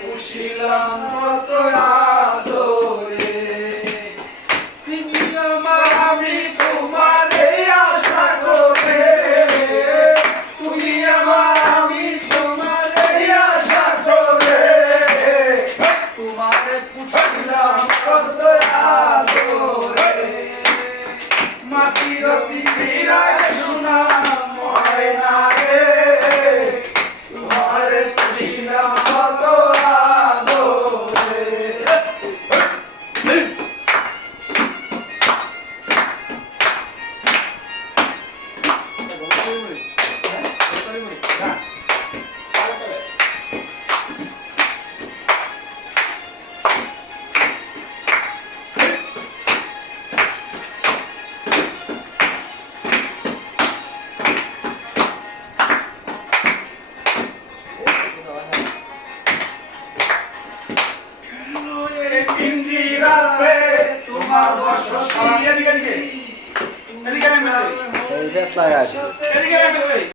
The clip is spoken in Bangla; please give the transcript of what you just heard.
পুষিলাম কত আদরে, তুমি আমার আমি তোমার এই আশা করে, তুমি আমার আমি তোমার এই আশা করে, তোমারে পুষিলাম কত আদরে, মাটির পিঞ্জিরায় সোনা ময়না রে, তোমারে পুষিলাম কত আদরে। পিঞ্জিরাতে তোমার বসতি, এই ফেস লাগাই